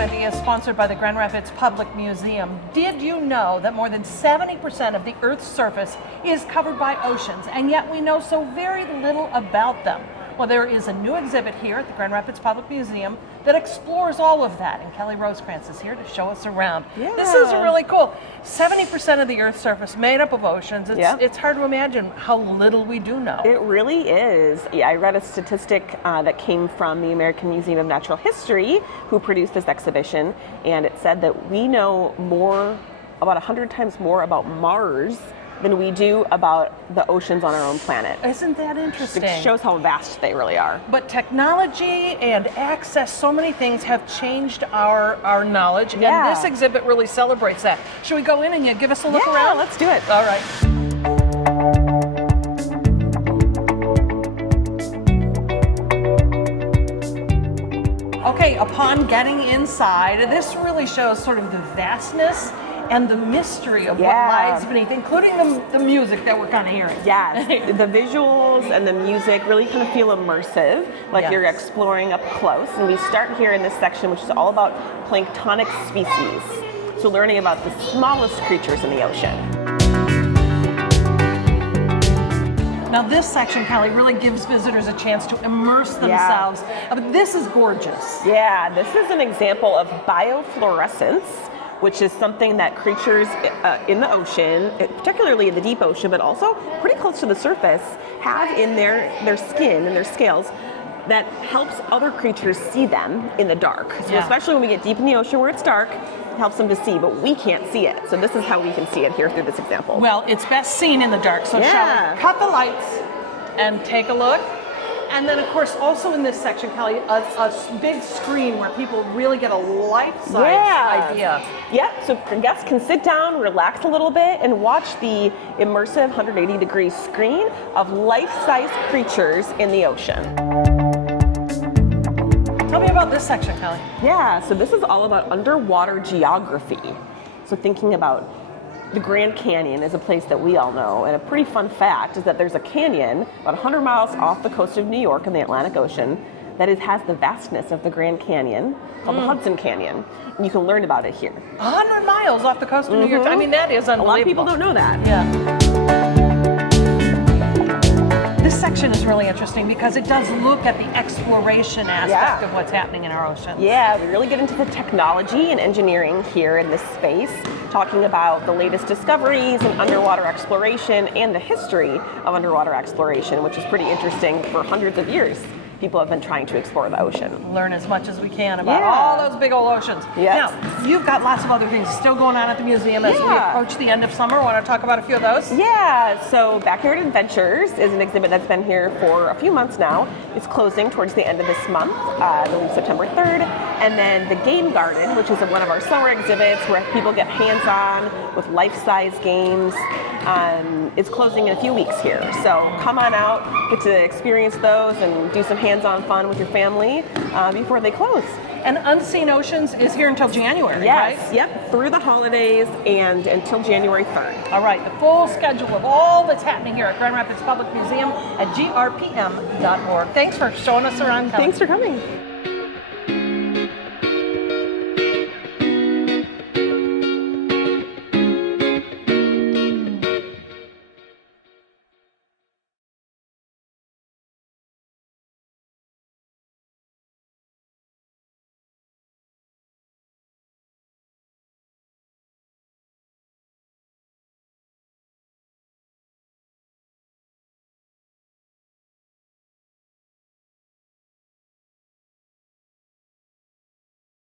segment is sponsored by the Grand Rapids Public Museum. Did you know that more than 70% of the Earth's surface is covered by oceans, and yet we know so very little about them? Well, there is a new exhibit here at the Grand Rapids Public Museum that explores all of that, and Kelly Rosecrans is here to show us around. Yeah. This is really cool. 70% of the Earth's surface made up of oceans. It's hard to imagine how little we do know. It really is. Yeah, I read a statistic that came from the American Museum of Natural History, who produced this exhibition, and it said that we know about 100 times more about Mars than we do about the oceans on our own planet. Isn't that interesting? It shows how vast they really are. But technology and access, so many things have changed our knowledge, and this exhibit really celebrates that. Should we go in and you give us a look around? Yeah, let's do it. All right. Okay, upon getting inside, this really shows sort of the vastness and the mystery of what lies beneath, including the music that we're kind of hearing. Yes, the visuals and the music really kind of feel immersive, like you're exploring up close. And we start here in this section, which is all about planktonic species. So learning about the smallest creatures in the ocean. Now this section, Kelly, really gives visitors a chance to immerse themselves. But this is gorgeous. Yeah, this is an example of biofluorescence, which is something that creatures in the ocean, particularly in the deep ocean, but also pretty close to the surface, have in their skin and their scales that helps other creatures see them in the dark. So especially when we get deep in the ocean where it's dark, it helps them to see, but we can't see it. So this is how we can see it here through this example. Well, it's best seen in the dark, so shall we cut the lights and take a look? And then, of course, also in this section, Kelly, a big screen where people really get a life-size idea. Yep, so guests can sit down, relax a little bit, and watch the immersive 180-degree screen of life-size creatures in the ocean. Tell me about this section, Kelly. Yeah, so this is all about underwater geography. So thinking about the Grand Canyon is a place that we all know, and a pretty fun fact is that there's a canyon about 100 miles off the coast of New York in the Atlantic Ocean that has the vastness of the Grand Canyon, called the Hudson Canyon, and you can learn about it here. 100 miles off the coast of New York. I mean, that is unbelievable. A lot of people don't know that. Yeah. This section is really interesting because it does look at the exploration aspect of what's happening in our oceans. Yeah, we really get into the technology and engineering here in this space, talking about the latest discoveries in underwater exploration and the history of underwater exploration, which is pretty interesting. For hundreds of years, people have been trying to explore the ocean. Learn as much as we can about all those big old oceans. Now, you've got lots of other things still going on at the museum as we approach the end of summer. Want to talk about a few of those? Yeah, so Backyard Adventures is an exhibit that's been here for a few months now. It's closing towards the end of this month, I believe September 3rd. And then the Game Garden, which is one of our summer exhibits where people get hands-on with life-size games. It's closing in a few weeks here. So come on out, get to experience those and do some hands-on fun with your family before they close. And Unseen Oceans is here until January, right? Yep, through the holidays and until January 3rd. All right, the full schedule of all that's happening here at Grand Rapids Public Museum at grpm.org. Thanks for showing us around, Kelly. Thanks for coming.